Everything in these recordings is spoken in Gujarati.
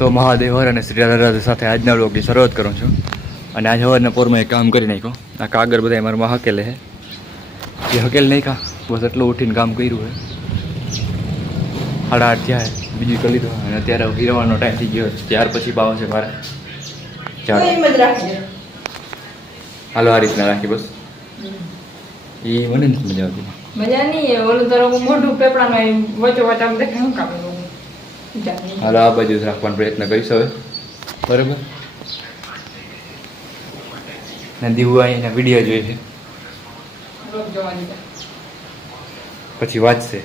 તો મહાદેવ હર અને શ્રી રાધા સાથે આજના વ્લોગની શરૂઆત કરું છું. અને આજ સવારના પોરમાં એક કામ કરી નાખ્યો. આ કાગળ બધા મારામાં હકેલે છે. એ હકેલ નહીં કા બસ એટલું ઉઠીને કામ કર્યું છે. 8:30 થયા છે. બીજું કરી લીધું અને અત્યારે હીરવાનો ટાઈમ થઈ ગયો. ત્યાર પછી પાવ છે મારે હાલો આ રીતના રાખી બસ. એ મને નથી મજા આવતી. મજા નહીં ઓલું તારો મોઢું પેપડામાં વચ્ચે વચ્ચે આમ દેખાય શું કામ હાલો આ બાજુ રાખવાનો પ્રયત્ન કરીશ હવે. બરાબર ને દીવું અહીંના વિડીયો જોઈએ છે પછી વાંચશે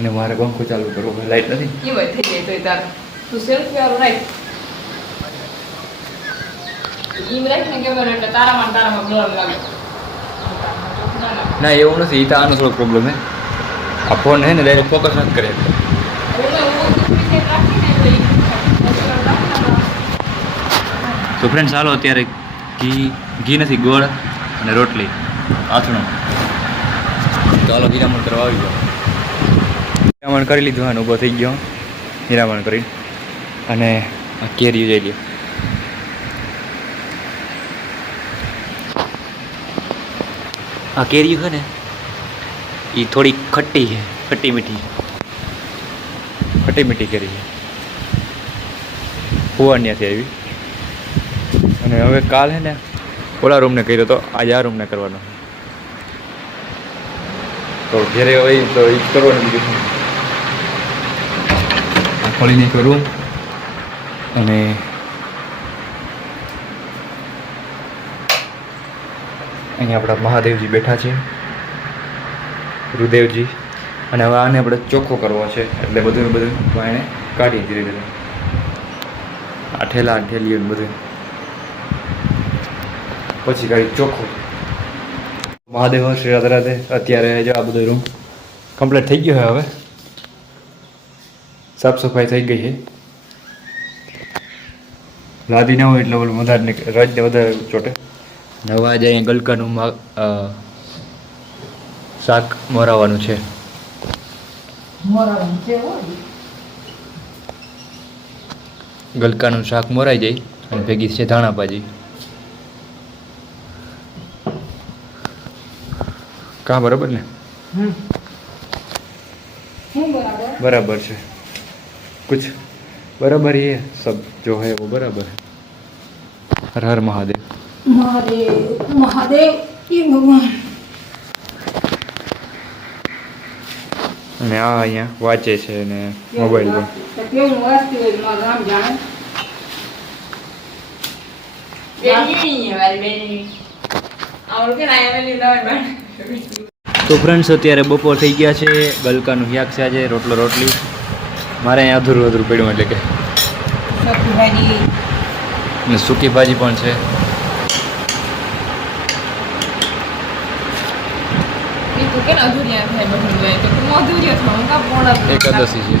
અને મારે પંખો ચાલુ કરવો લાઈટ નથી એ વાત થઈ જાય તો તાર તું સેલ્ફી વાળો રાખ ઈમ રાખ ને કેમેરા એટલે તારામાં બ્લર લાગે ના એવું નથી. એ તો આનો થોડો પ્રોબ્લેમ છે. આ ફોન છે ને ડાયરેક્ટ ફોકસ નથી કરે. તો ફ્રેન્ડ્સ ચાલો અત્યારે ઘી નથી ગોળ અને રોટલી આથણો. ચાલો હીરામણ કરવા આવી ગયો. હીરામણ કરી લીધું અને ઊભો થઈ ગયો હીરામણ કરી અને કેરી જઈ લ્યો. આ કેરી છે ને એ થોડી ખટ્ટી છે. ખટ્ટી મીઠી કેરી છે. ફુવાનિયાથી આવી. અને હવે કાલ છે ને ઓલા રૂમને કર્યો તો આજે આ રૂમને કરવાનો. તો ઘેરે હોય તો એ જ કરવાનું. બીજું ખોલીને કરું અને અહીંયા આપણા મહાદેવજી બેઠા છે ગુરુદેવજી. અને હવે આને આપણે ચોખ્ખો કરવો છે એટલે બધું એને કાઢીએ ધીરે ધીરે. આ ઠેલીઓ બધું પછી કાઢી ચોખ્ખો. મહાદેવ શ્રી રાધે રાધે. અત્યારે જો આ બધો રૂમ કમ્પ્લીટ થઈ ગયો છે. હવે સાફ સફાઈ થઈ ગઈ છે. લાદી ના હોય એટલે ઓલું વધારે રજને વધારે ચોટે. હવે આજે અહીંયા ગલકાનું શાક મોરાવાનું છે. ગલકાનું શાક મોરાઈ જાય અને ભેગી છે ધાણા ભાજી. કા બરાબર ને? बराबर है. कुछ बराबर ही है. सब जो है वो बराबर है. हर हर महादेव. महादेव महादेव ये भगवान. અને આ અહીંયા વાંચે છે ને મોબાઈલમાં. કેવું વાંચતી હોય મારું નામ જાણે. બેની વાલી બેની. આવળ કે ના એમની લાવ. તો ફ્રેન્ડ્સ અત્યારે બપોર થઈ ગયા છે. ગલકાનું શાક છે આજે. રોટલી મારે અહીંયા અધૂરું પડ્યું એટલે કે ને સૂકી ભાજી પણ છે. એકાદશી છે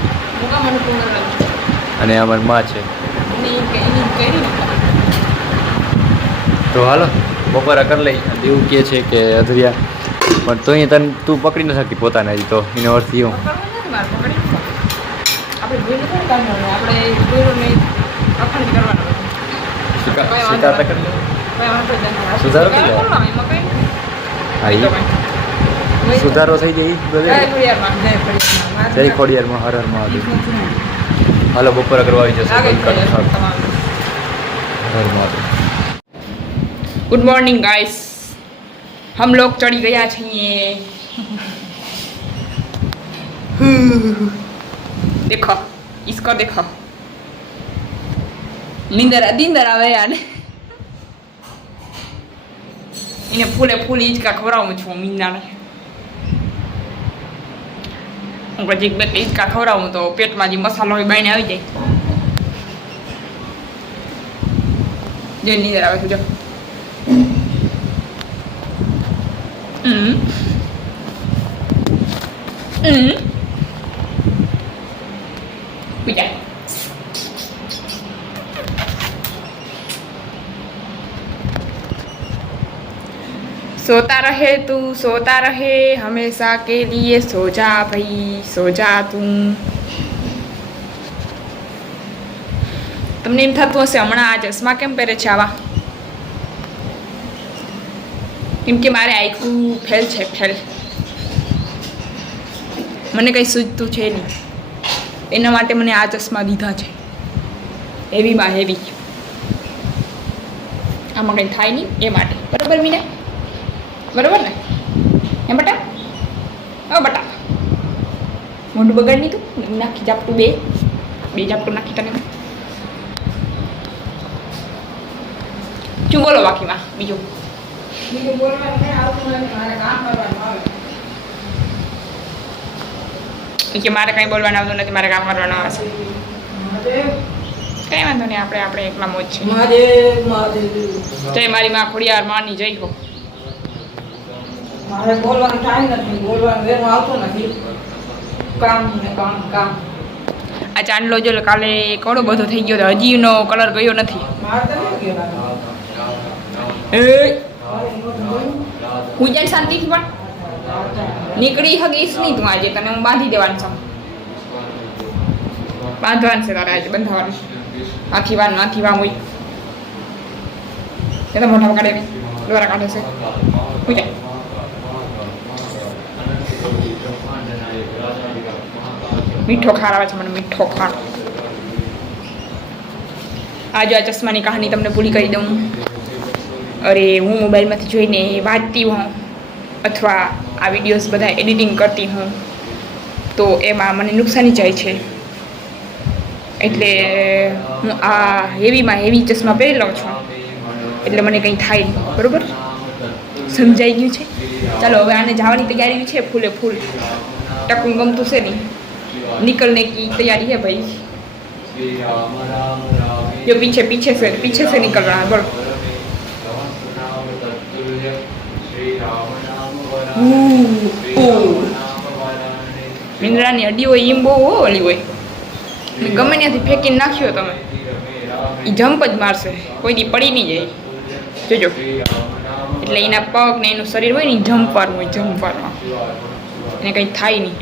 અને અમારી માં છે. તો હાલો બપોરા કરી લઈ. એવું કહે છે કે અધૂરિયા પણ તો અહીંયા તને તું પકડી ન શકતી પોતાને. હજી તો એનો અર્થ એવું સુધારો થઈ જાય બધે. જય ખોડિયારમાં હર હર મહાદેવ. હાલો બપોરા કરવા આવી જશે. હર મહાદેવ. Good morning guys. हम लोग चढ़ी गया चाहिए. देखो इसको देखो. નીંદર આવે યાર. એને ફૂલે હિંચકા ખવડાવું છું મીંદાને. હું પછી બે હિંચકા ખવડાવું તો પેટમાં જે મસાલો હોય બાઈને આવી જાય. જે નીંદર આવે છે જો. પૂજા सोता रहे तू सोता रहे हमेशा के लिए सो जा भाई सो जा तू. તમને એમ થતું હશે હમણાં આ ચશ્મા કેમ પહેરે છે આવા, કેમ કે મારે આખું ફેલ છે, ફેલ. મને કંઈ સૂઝતું છે નહીં, એના માટે મને આ ચશ્મા લીધા છે. હેવીમાં હેવી, આમાં કંઈ થાય નહીં એ માટે. બરાબર મીના? બરાબર ને? હે બટા? હા બટા, મોઢું બગાડ નહીં તું. નાખી ઝાપટું બે ઝાપટું નાખી તને. શું બોલો બાકીમાં બીજું? કે મારે કંઈ બોલવાનું આવતું નથી, મારે કામ કરવાનું આવશે. કંઈ વાંધો નહીં, આપણે એકલા મોજ છે. જય મારી માં ખોડિયાર માની જય હો. મારે બોલવાનો ટાઈમ નથી, બોલવાનું વેરો આવતો નથી. કામ ને કામ કામ. આ ચાંદલો જો કાલે કડો બધો થઈ ગયો, હજી નો કલર ગયો નથી. મારે તો નહીં ગયો. હું જાય શાંતિથી પણ નીકળી હગીશ નહીં તું આજે, તને હું બાંધી દેવાનું છું. બાંધવાનું છે તારે આજે, બંધાવાનું. આથી વાન હોય એ તો મોઢા કાઢે નહીં, દ્વારા કાઢે છે. હું જાય મીઠો ખાર આવે છે મને, મીઠો ખાર. આજે આ ચશ્માની કહાની તમને પૂરી કરી દઉં. અરે હું મોબાઈલમાંથી જોઈને વાંચતી હોઉં અથવા આ વિડીયોઝ બધા એડિટિંગ કરતી હોઉં તો એમાં મને નુકસાની જાય છે. એટલે હું આ હેવીમાં હેવી ચશ્મા પહેરી લઉં છું, એટલે મને કંઈ થાય નહીં. બરાબર? સમજાઈ ગયું છે? ચાલો હવે આને જવાની તૈયારી છે, ફૂલે ફૂલ. ટકું ગમતું છે નહીં, निकलने की तैयारी है भाई. जो पीछे से निकल रहा है. बोलो. મીંદડાની અડી હોય એમ બહુ ઓલી હોય, ગમે ત્યાંથી ફેંકીને નાખ્યો તમે એ જમ્પ જ મારશે, કોઈ દી પડી નહીં જાય. જોજો. એટલે એના પગ ને એનું શરીર હોય ને જમ્પવાનું હોય, જમ્પરમાં એને કંઈ થાય નહીં.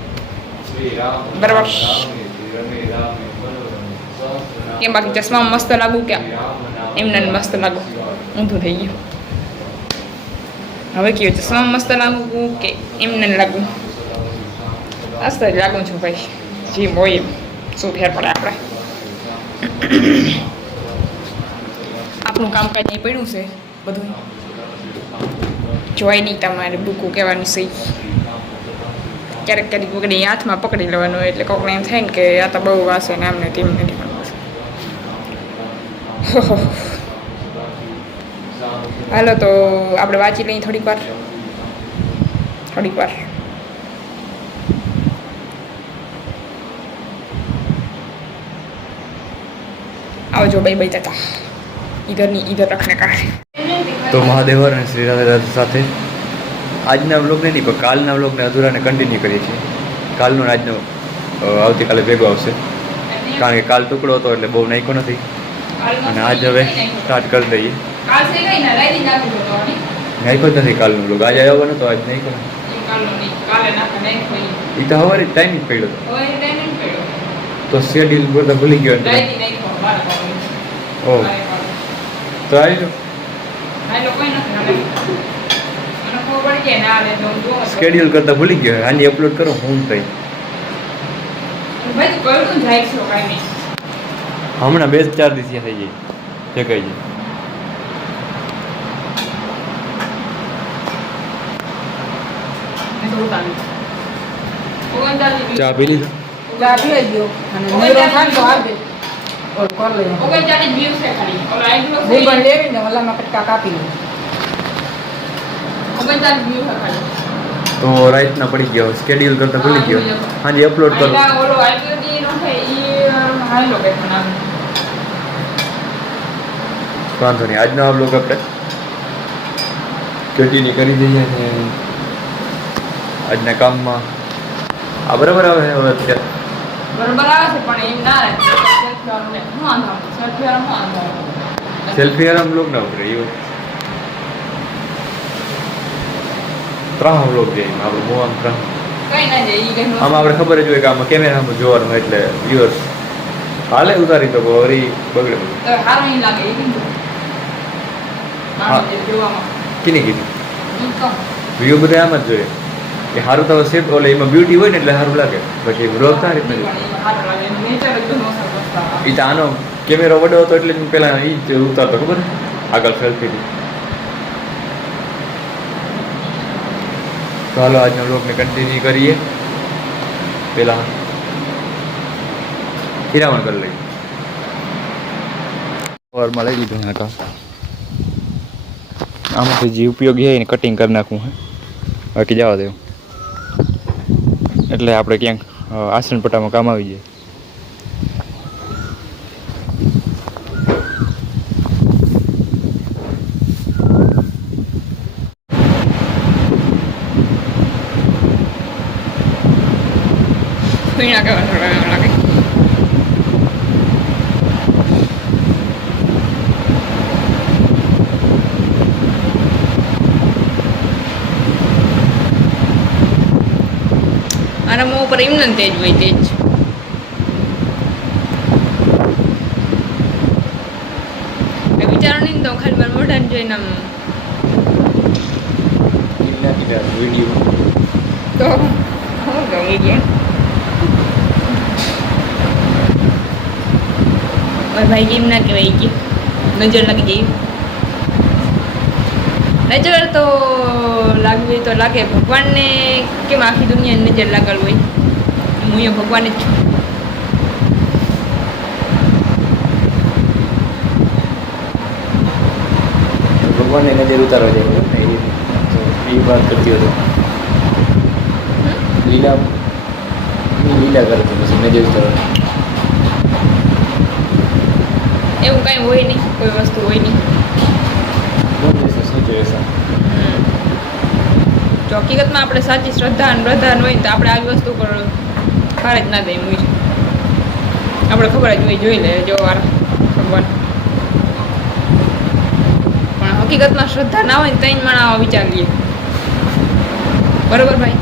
બરાબર? કેમ બાકી ચશ્મા મસ્ત લાગુ કે એમને મસ્ત લાગુ? ઊંધું થઈ ગયું. હવે કયો ચશ્મા મસ્ત લાગુ કે એમને લાગુ? મસ્ત જ લાગુ છું ભાઈ, જીમ હોય એમ. શું ફેર પડે આપણે? આપણું કામકાજ નહીં પડ્યું છે બધું, જોઈ નહીં તમારે બુકું કહેવાની સહી. ક્યારેક બગડી હાથમાં પકડી લેવાનું, એટલે કોકને એમ થાય ને કે આ તો બહુ વાસે ને આમને તેમ નથી. હાલો તો આપણે વાંચી લઈએ થોડીક વાર. આવજો, બાય બાય ચાચા. ઇધર રખને કા. તો મહાદેવ અને શ્રી રાધે સાથે આજના વ્લોગને નહીં પણ કાલના વ્લોગને અધૂરાને કન્ટિન્યુ કરીએ છીએ. કાલનો ને આજનો આવતીકાલે ભેગો આવશે, કારણ કે કાલ ટુકડો હતો એટલે બહુ નાખ્યો નથી, અને આજ હવે સ્ટાર્ટ કરી દઈએ. નાખ્યો જ નથી કાલનો વ્લોગ, આજે આવવાનો તો આજ નાખ્યો. એ તો સવારે ટાઈમ જ પડ્યો તો શેડ્યુલ બધા ભૂલી ગયો. ઓહ, તો આવી જાઓ. સ્કેડ્યુલ કરતા ભૂલી ગયો, હાલી અપલોડ કરો. હું થઈ હમણાં 2-4 દિવસ થઈ જાય જગાઈ જાય. ચા પી લીધો? ચા પી ગયો અને નીરો ખાન તો આપે ઓર કર લે. હું પણ લેવી ને ઓલામાં કટકા કાપી લે. તો રાઈટના પડી ગયો, સ્કેડ્યુલ કરતા ભૂલી ગયો. હાજી અપલોડ કરો. વાંધો નહીં, આજનો આ બ્લોગ આપણે કન્ટિન્યુ કરી દઈએ ને આજના કામમાં. આ બરાબર આવે છે હવે અત્યારે? બરાબર આવે છે પણ એમ ના રહે. સેલ્ફી આરામ બ્લોગ ના ઉતરે એવું. 3 બ્લોગ જાય આપણે મોહન 3. કઈ ના જાય. આમાં આપણે ખબર જ હોય કે આમાં કેમેરામાં જોવાનું એટલે વ્યુઅર્સ હાલે ઉતારી તો વળી બગડે બધું. તો સારું નહીં લાગે એ કીધું હા. જોવામાં કીને કીધું હું કહું વ્યૂ બધા આમ જ જોઈએ કે સારું તો સેફ ઓલે એમાં બ્યુટી હોય ને એટલે સારું લાગે પછી વ્લોગ ના રીતના સારું લાગે નેચર એકદમ અસર કરતા એ તો આનો કેમેરો વડો હતો એટલે હું પેલા એ જ ઉતારતો ખબર છે? આગળ સેલ્ફીથી. તો હાલો આજનો વ્લોગને કન્ટિન્યુ કરીએ. પેલા શિરામણ કરી લઈએ. ઓવરમાં લઈ લીધું ને કામ આમાંથી જે ઉપયોગી છે એને કટિંગ કરી નાખવું હે બાકી જવા દેવું એટલે આપણે ક્યાંક આસન પટ્ટામાં કામ આવી જાય. પીણા કેવા થોડા એમ લાગે આના મોં ઉપર એમ ને તેજ હોય તેજ વિચારો નહીં ને તો ખાલી મારા મોઢાને જોઈને આમ વિડીયો તો હું ગમી ગયા મારા ભાઈ કેમ ના કહેવાય કે નજર લાગી ગઈ નજર તો લાગવી તો લાગે ભગવાનને કેમ આખી દુનિયાને નજર લાગેલ હોય હું અહીંયા ભગવાન જ છું ભગવાનને નજર ઉતારવા જાય એ વાત કરતી હતો લીલા લીલા કરે છે પછી નજર ઉતારવા એવું કાંઈ હોય નહીં કોઈ વસ્તુ હોય નહીં જો હકીકતમાં આપણે સાચી શ્રદ્ધા અને પ્રધાન હોય તો આપણે આવી વસ્તુ પર ભાર જ ના દે એમ હોય આપણે ખબર જ હોય જોઈ લે જો વાર ભગવાન પણ હકીકતમાં શ્રદ્ધા ના હોય ને ત્રણ માણા આવા વિચાર લઈએ બરોબર ભાઈ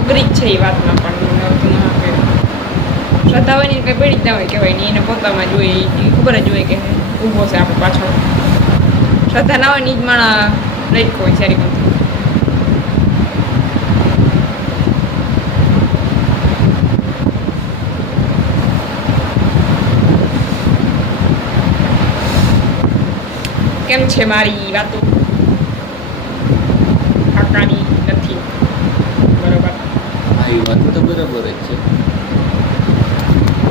અઘરી જ છે એ વાતમાં પણ શ્રદ્ધા હોય ને કંઈ પડી જ ના હોય કહેવાય નહીં એને પોતામાં જોઈએ એ ખબર જ હોય કે ઊભો છે આપણે પાછળ શ્રદ્ધા ના હોય ને એ જ માણા લઈ જ હોય સારી ગમતી કેમ છે મારી વાતો કાકાની નથી બરોબર હા એ વાત તો બરાબર જ છે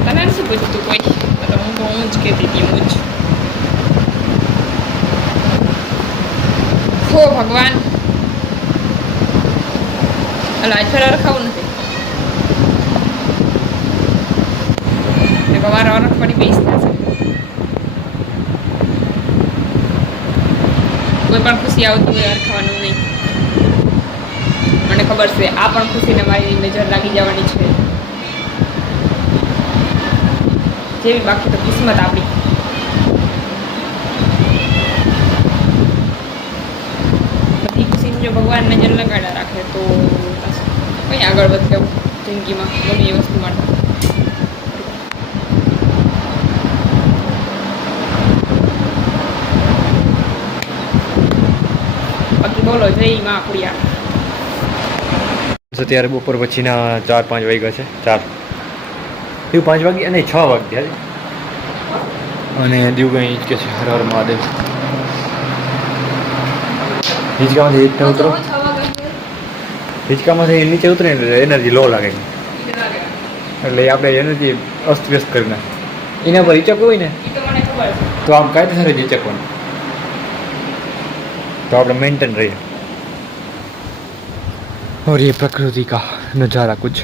તને નથી પૂછતું કોઈ તો હું જ કહેતી હતી હું જ હો ભગવાન અલા આજ ફેરા રખાવું નથી વારા વારા ફરી બેસતા છે કોઈ પણ ખુશી આવતી હોય રખાવાનું નહીં મને ખબર છે આ પણ ખુશીને મારી નજર લાગી જવાની છે જેવી બાકી તો કિસ્મત આપણી બધી ખુશીને જો ભગવાન નજર લગાડ્યા રાખે તો કંઈ આગળ વધે જિંદગીમાં ગમે એ વસ્તુ માટે બાકી બોલો જય માં ખુડિયા અત્યારે બપોર પછીના 4-5 વાગ્યા છે 4 5 વાગ્યા નહીં 6 વાગ્યા અને દીવગઈ કે છે હર હર મહાદેવ હિંચકામાંથી નીચે ઉતરો હિંચકામાંથી નીચે ઉતરે એટલે એનર્જી લો લાગે એટલે આપણે એનર્જી અસ્તવ્યસ્ત કરી નાખે એના પર હિંચક હોય ને એ તો મને ખબર છે તો આમ કાયદેસર જ હિંચકવાનું तो आप मेंटेन रहिए और ये प्रकृति का नज़ारा कुछ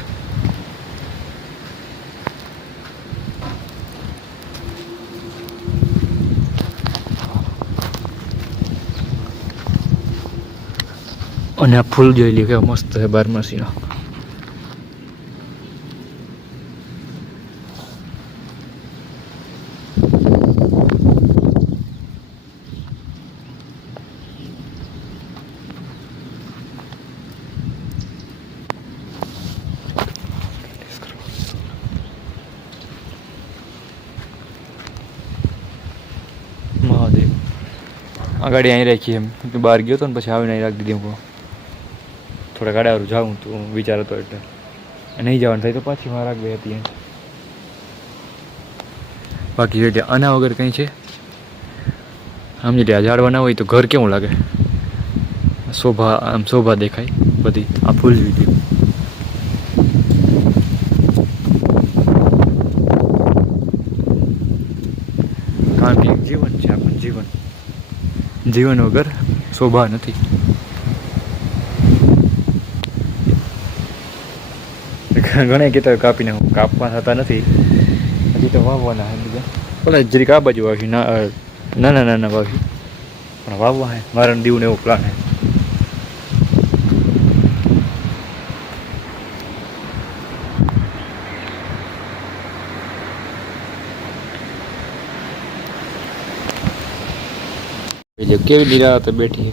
અને આ ફૂલ જોઈ લ્યો કેવા મસ્ત છે બારમાસીના આ ગાડી અહીં રાખી એમ કે બહાર ગયો હતો ને પછી આવીને અહીં રાખી દીધી હું થોડા ગાડાવાળું જાઉં તો વિચાર હતો એટલે નહીં જવાનું થાય તો પાછી માં રાખી હતી એમ. બાકી એટલે આના વગર કંઈ છે સમજી લે. આ ઝાડવા ના હોય તો ઘર કેવું લાગે, શોભા આમ શોભા દેખાય બધી. આ ફૂલ વિડીયો કારણ કે જીવન છે આપણું જીવન, જીવન વગર શોભા નથી. ઘણા કહેતા હોય કાપીને કાપવા થતા નથી, હજી તો વાવવાના હે બીજા. બોલે જરીક આ બાજુ વાવી નાના નાના વાવી પણ વાવવા હે મારા દીવને એવો પ્લાન હે. કેવી નિરાતે બેઠી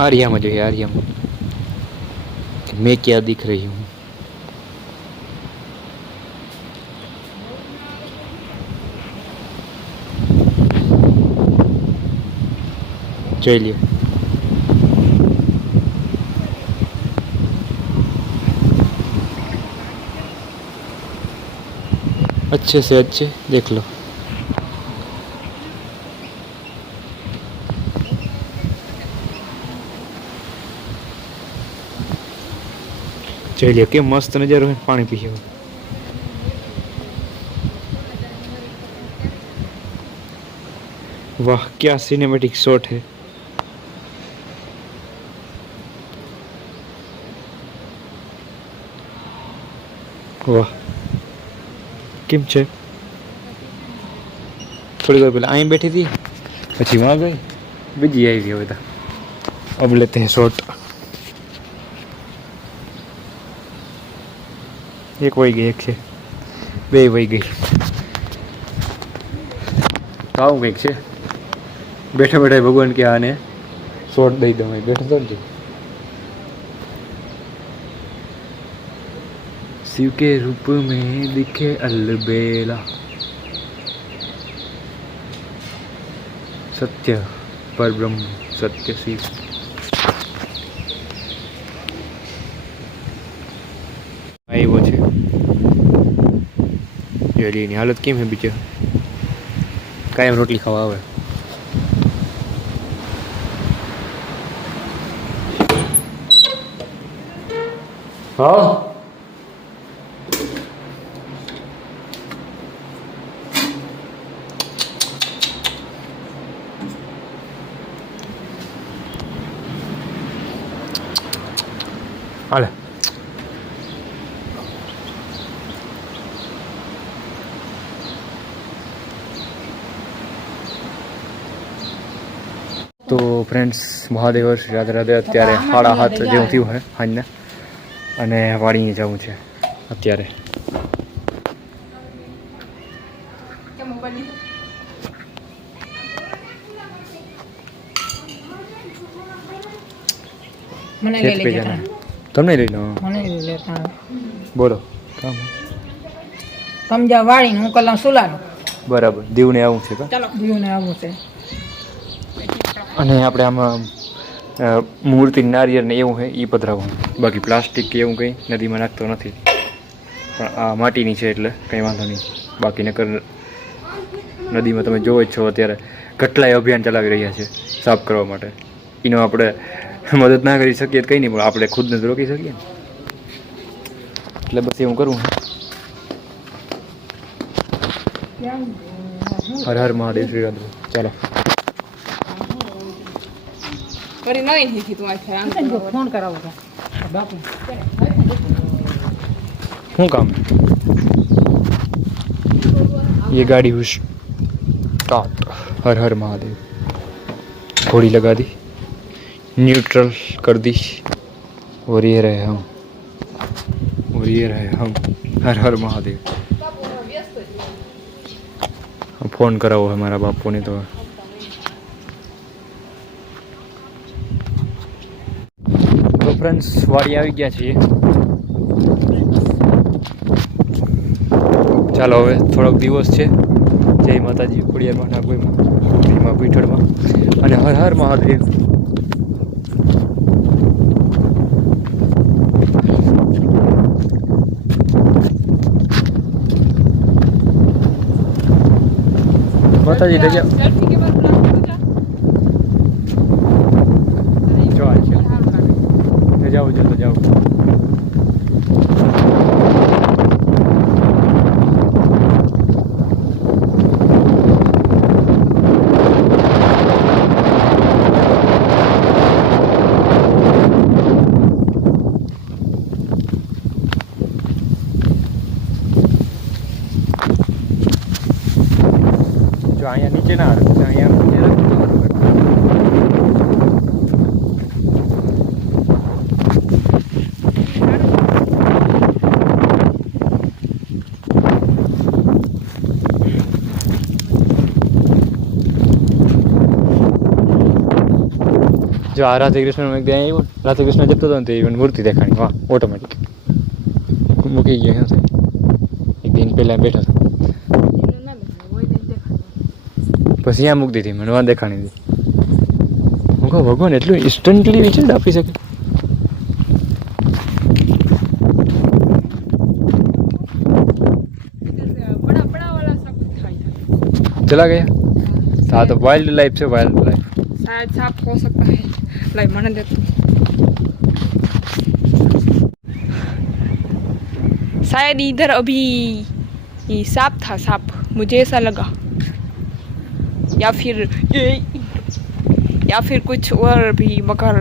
आर्या में जो है आर्या में मैं क्या दिख रही हूँ. चलिए अच्छे से अच्छे देख लो. चलिए के मस्त नज़ारो है, पानी पीए. वाह क्या सिनेमेटिक शॉट है. वाह કેમ છે. થોડી વાર પહેલાં અહીં બેઠી હતી પછી વहाँ ગઈ બીજી આવી હવે તો अब लेते हैं शॉट. एक वही गई एक છે બે વહી ગઈ તો આવું કંઈક છે. બેઠા બેઠા ભગવાન કે આને શોટ દઈ દઉં બેઠો તો ને शिव के रूप में दिखे अलबेला सत्य पर ब्रह्म सत्य शिव. આવ્યો છે એની હાલત કેમ હે બીજા કાયમ રોટલી ખાવા આવે. હા હાલે. તો ફ્રેન્ડ્સ મહાદેવ રાધે રાધે. અત્યારે 7:30 જેવું થયું છે સાંજના અને વાડીએ જવું છે અત્યારે. મને લઈ લેજે તાણ. તમને લઈ લો. મને લઈ લે તાણ. બોલો કામ સમજા વાળી હું કલાક સુલાનું. બરાબર દીવને આવું છે કા. ચાલો દીવને આવું છે. અને આપણે આમાં મૂર્તિ નારિયેળ ને એવું છે એ પધરાવવાનું. બાકી પ્લાસ્ટિક કે એવું કંઈ નદીમાં નાખતો નથી, પણ આ માટીની છે એટલે કંઈ વાંધો નહીં. બાકી નકર નદીમાં તમે જોવો જ છો અત્યારે કેટલાય અભિયાન ચલાવી રહ્યા છે સાફ કરવા માટે. એનો આપણે મદદ ના કરી શકીએ તો કંઈ નહીં, પણ આપણે ખુદને તો રોકી શકીએ ને. એટલે બસ એવું કરવું. હર હર મહાદેવ શ્રી રાધે. ચાલો ફરી નવીન શીખી તું આ ફોન કરાવો તો બાપુ શું કામ ये गाड़ी हुई स्टार्ट. हर हर महादेव. घोड़ी लगा दी, न्यूट्रल कर दी और ये रहे हम, और ये रहे हम. हर हर महादेव. फ़ोन कराओ हमारा बापू ने तो ફ્રેન્ડ્સ વાડી આવી ગયા છીએ. ચાલો હવે થોડોક દિવસ છે. જય માતાજી, ખોડિયારમાં, નાગોઈમાં, રોટલીમાં, પીઠળમાં અને હર હર મહાદેવ. માતાજી રજા જાઓ જતો જાઓ. જો અહીંયા નીચે ના આવે, અહીંયા નીચે રાખો. જો આ રાધે કૃષ્ણ એક ત્યાં આવ્યો, રાધે કૃષ્ણ જપતો હતો ને તે મૂર્તિ દેખાણી. વાહ, ઓટોમેટિક મૂકી ગયા. શું થાય, એક દિન પહેલાં બેઠો હતો પછી ત્યાં મૂકી દીધી, મને વાં દેખાણી હતી. હું કહું ભગવાન એટલું ઇન્સ્ટન્ટલી વિચાર આપી શકે. चला गया. हाँ तो वाइल्ड लाइफ से वाइल्ड लाइफ शायद सांप हो सकता है. लाइक मैंने देख शायद इधर अभी ये सांप था. सांप मुझे ऐसा लगा, या फिर कुछ और भी. मगर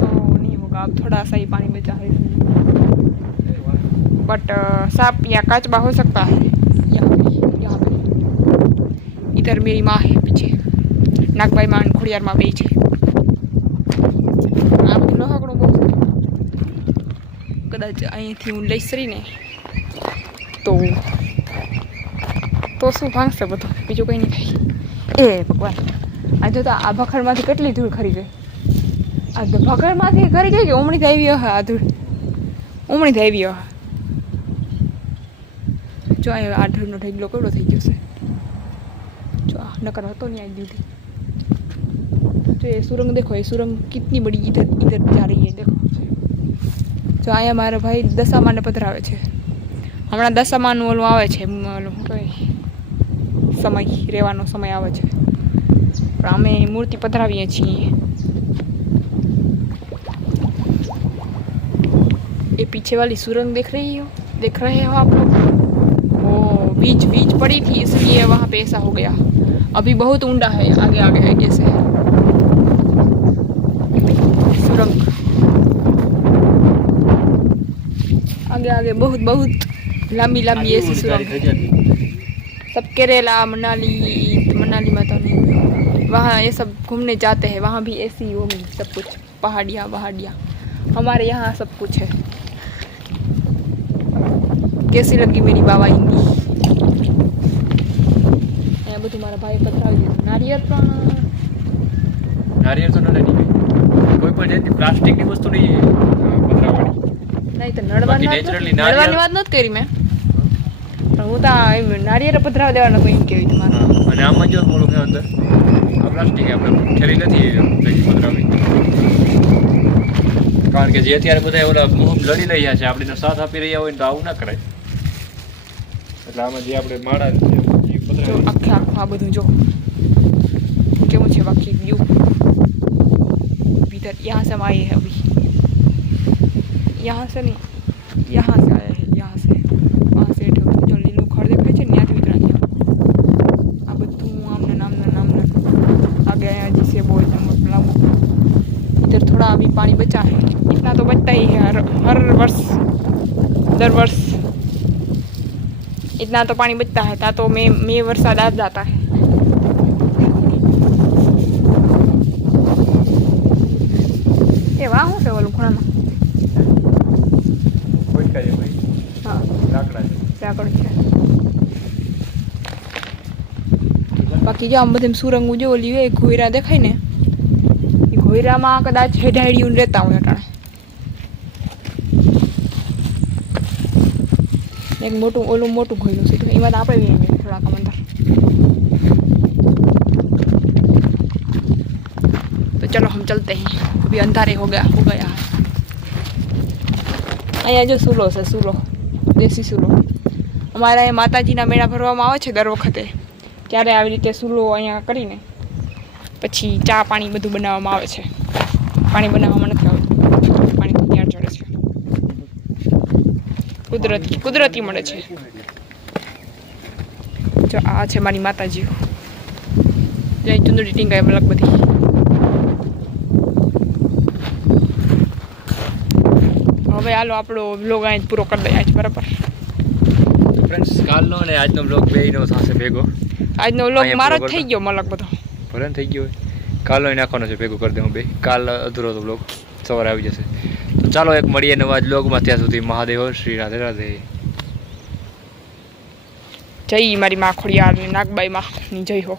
तो नहीं होगा. अब थोड़ा सा ही पानी बचा है, बट सांप या काचबा हो सकता है. यहाँ पे इधर मेरी माँ है पीछे. नागबाई माँ खोड़ियार माँ बे है. આ બધું લહાકડું બહુ કદાચ અહીંથી હું લઈશ ને તો શું ભાંગશે બધું, બીજું કંઈ નહીં થાય. એ ભગવાન, આ જો તો આ ભખડમાંથી કેટલી ધૂળ ખરી ગઈ. આ ભખડમાંથી ખરી ગઈ કે ઉમણીથી આવી હશે. આ ધૂળ ઉમણીથી આવી હશે. જો આ ધૂળનો ઢગલો કેવડો થઈ ગયો છે. जो नकर हो तो नहीं आई दी थी. तो ये सुरंग देखो, ये सुरंग कितनी बड़ी इधर जा रही है. देखो जो आया मारा भाई दशामाने पधरावे છે. હમણાં દશામાનું ઓલું આવે છે, ઓલું કઈ સમય રહેવાનો સમય આવે છે, પણ અમે મૂર્તિ પધરાવીએ છીએ. ये पीछे वाली सुरंग देख रहे हो आप लोग. वो बीच पड़ी थी इसलिए वहाँ पे ऐसा हो गया. अभी बहुत ऊंडा है, आगे है जैसे सुरंग. आगे बहुत लंबी ऐसी सुरंग. सब केरला, मनाली में तो नहीं, वहाँ ये सब घूमने जाते हैं. वहाँ भी ऐसी होगी सब कुछ, पहाड़ियाँ. हमारे यहाँ सब कुछ है. कैसी लगी मेरी बाबाई? બધું મારા ભાઈ પધરાવી દીધું. નારિયેળ તો ન રેડી ગઈ. કોઈ પણ જાતની પ્લાસ્ટિકની વસ્તુ નહીં પધરાવવાની. નહીં તો નડવાની વાત નથી કરી મેં, પણ હું તો નારિયેળ પધરાવી દેવાનો કોઈ કેવી તમારે. અને આમાં જો થોડું છે અંદર આ પ્લાસ્ટિક આપણે ઠેરી નથી પધરાવી. કારણ કે જે અત્યારે બધા ઓલા મુહમ લડી રહ્યા છે, આપણે સાથ આપી રહ્યા હોય ને તો આવું ના કરાય. એટલે આમાં જે આપણે માળા આખે આખું આ બધું જો કેવું છે બાકી વ્યू. इधर यहाँ से हम आए हैं अभी. यहाँ से नहीं, यहाँ से आए हैं. यहाँ से वहाँ से जो લીલું ખડ દેખાય છે ને ત્યાંથી ઉતરા. આ બધું નામના आगे आया जिसे बोलते हैं मतलब. इधर थोड़ा अभी पानी बचा है. इतना तो बचता ही है हर वर्ष, दर वर्ष इतना तो पानी बचता है. था तो मई वरसाद आ जाता है. ये वाह हूँ बोलूँ खुणा में. हाँ लाकड़ा है. बाकी जो आम बधे सुरंग जो ओली घोयरा देखाय ने, घोयरा में कदाच हेडाड़ियों रहता हूँ अटाणे. એક મોટું ઓલું મોટું ખોલ્યું છે તો એમાં તો આપણે બી થોડાક અંદર तो चलो हम चलते हैं अभी अंधारे हो गया है અહીંયા જો સૂલો છે સૂલો દેશી સૂલો અમારા અહીંયા માતાજીના મેળા ભરવામાં આવે છે દર વખતે ત્યારે આવી રીતે સૂલો અહીંયા કરીને પછી ચા પાણી બધું બનાવવામાં આવે છે પાણી બનાવવામાં નથી આવતું પાણી તો ત્યાં ચડે છે કુદરતી મળે છે જો આ છે મારી માતાજીઓ જય ચુંદડી ટીંગાય મલક બધી હવે હાલો આપણો વ્લોગ અહીં પૂરો કરી દઈએ આજ બરાબર ફ્રેન્ડ્સ કાલનો અને આજનો બ્લોગ બેયનો થશે ભેગો આજનો વ્લોગ મારો જ થઈ ગયો મલક બધો ભલે થઈ ગયો હોય કાલનો નાખવાનો છે ભેગો કરી દે હું બે કાલ અધૂરો તો બ્લોગ સવારે આવી જશે તો ચાલો એક મળીએ નવા બ્લોગમાં ત્યાં સુધી મહાદેવ શ્રી રાધે રાધે જય મારી માં ખોડિયાર ને નાગબાઈ માં ની જય હો